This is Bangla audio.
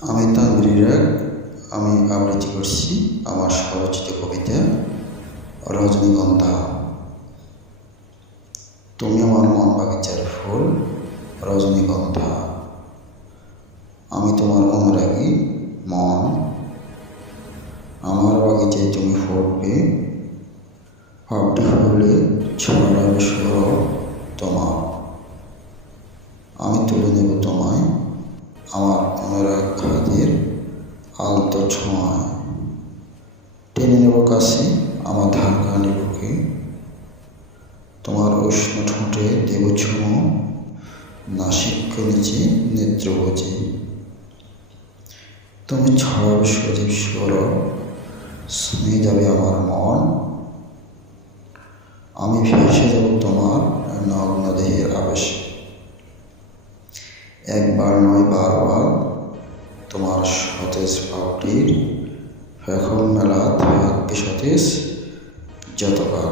আমি তানভীর আমি আবৃত্তি করছি আমার স্বরচিত কবিতা, রজনীগন্ধা। তুমি আমার মন বাগিচার ফুল, রজনীগন্ধা। আমি তোমার অনুরাগী মন। আমার বাগিচায় তুমি ফুটবে ভাবটি ফুলে ছড়াবে সৌরভ তোমার। আমি তুলে নেব তোমায় আমার অনুরাগ খাদের আলতো ছোঁয়ায়। টেনে নেব কাছে আমার ধারকানি বুকে। তোমার উষ্ণ ঠোঁটে দেব ছুঁয়ো নাসিক্য নিচে নেত্র বোঝে। তুমি ছড়াবে সজীব সৌরভ শুনে যাবে আমার মন। আমি ভেসে যাব তোমার নগ্ন দেহের আবেশে। একবার নয় বারবার তোমার সতেজ পাপড়ির এখন মেলা থাকবে সতেজ ধন্যবাদ